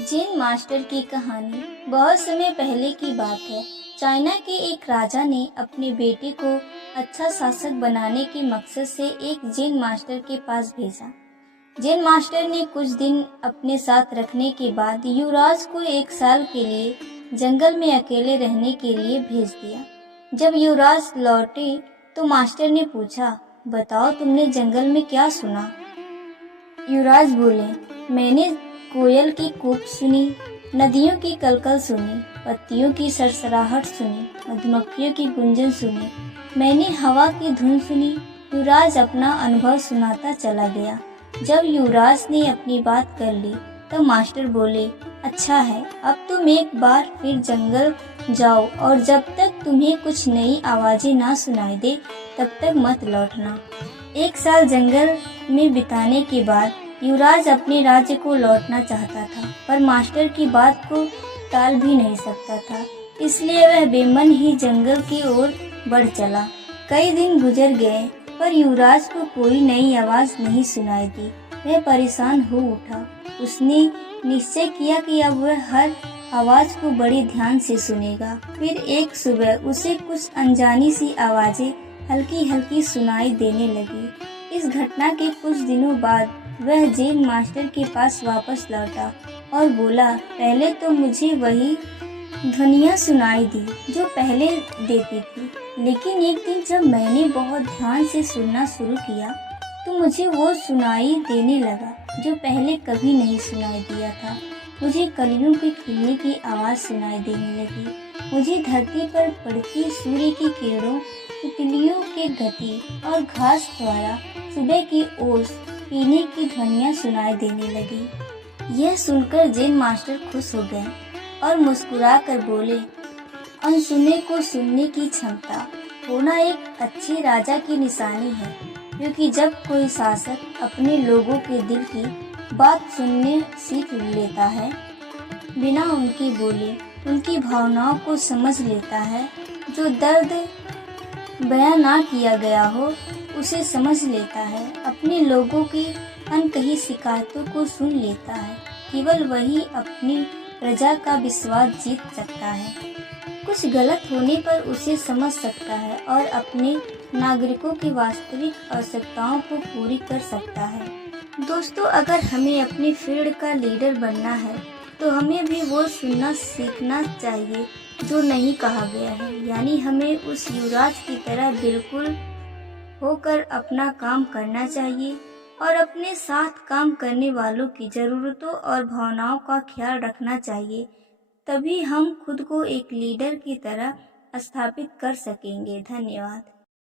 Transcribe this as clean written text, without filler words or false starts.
जेन master की कहानी बहुत समय पहले की बात है। चाइना के एक राजा ने अपने बेटे को अच्छा शासक बनाने के मकसद से एक जेन मास्टर के पास भेजा। जेन मास्टर ने कुछ दिन अपने साथ रखने के बाद युवराज को 1 साल के लिए जंगल में अकेले रहने के लिए भेज दिया। जब युवराज लौटे तो मास्टर ने पूछा, बताओ तुमने जंगल में क्या सुना? युवराज बोले, मैंने कोयल की कूक सुनी, नदियों की कलकल सुनी, पत्तियों की सरसराहट सुनी, मधुमक्खियों की गुंजन सुनी, मैंने हवा की धुन सुनी। युवराज अपना अनुभव सुनाता चला गया। जब युवराज ने अपनी बात कर ली तब मास्टर बोले, अच्छा है, अब तुम एक बार फिर जंगल जाओ और जब तक तुम्हें कुछ नई आवाजें ना सुनाई दे तब तक मत लौटना। 1 साल जंगल में बिताने के बाद युवराज अपने राज्य को लौटना चाहता था, पर मास्टर की बात को टाल भी नहीं सकता था, इसलिए वह बेमन ही जंगल की ओर बढ़ चला। कई दिन गुजर गए पर युवराज को कोई नई आवाज नहीं सुनाई दी। वह परेशान हो उठा। उसने निश्चय किया कि अब वह हर आवाज को बड़े ध्यान से सुनेगा। फिर एक सुबह उसे कुछ अनजानी सी आवाजें हल्की हल्की सुनाई देने लगी। इस घटना के कुछ दिनों बाद वह जेन मास्टर के पास वापस लौटा और बोला, पहले तो मुझे वही ध्वनियाँ सुनाई दी जो पहले देती थी, लेकिन एक दिन जब मैंने बहुत ध्यान से सुनना शुरू किया तो मुझे वो सुनाई देने लगा जो पहले कभी नहीं सुनाई दिया था। मुझे कलियों के खिलने की आवाज़ सुनाई देने लगी। मुझे धरती पर पड़ती सूर्य की किरणों, तितलियों के गति और घास द्वारा सुबह की ओस पीने की ध्वनियाँ सुनाई देने लगी। यह सुनकर जेन मास्टर खुश हो गए और मुस्कुरा कर बोले, अनसुने को सुनने की क्षमता होना एक अच्छे राजा की निशानी है, क्योंकि जब कोई शासक अपने लोगों के दिल की बात सुनने सीख लेता है, बिना उनकी बोले उनकी भावनाओं को समझ लेता है, जो दर्द बयां ना किया गया हो उसे समझ लेता है, अपने लोगों की अनकही शिकायतों को सुन लेता है, केवल वही अपनी प्रजा का विश्वास जीत सकता है, कुछ गलत होने पर उसे समझ सकता है और अपने नागरिकों की वास्तविक आवश्यकताओं को पूरी कर सकता है। दोस्तों, अगर हमें अपने फील्ड का लीडर बनना है तो हमें भी वो सुनना सीखना चाहिए जो नहीं कहा गया है, यानी हमें उस युवराज की तरह बिल्कुल होकर अपना काम करना चाहिए और अपने साथ काम करने वालों की ज़रूरतों और भावनाओं का ख्याल रखना चाहिए। तभी हम खुद को एक लीडर की तरह स्थापित कर सकेंगे। धन्यवाद।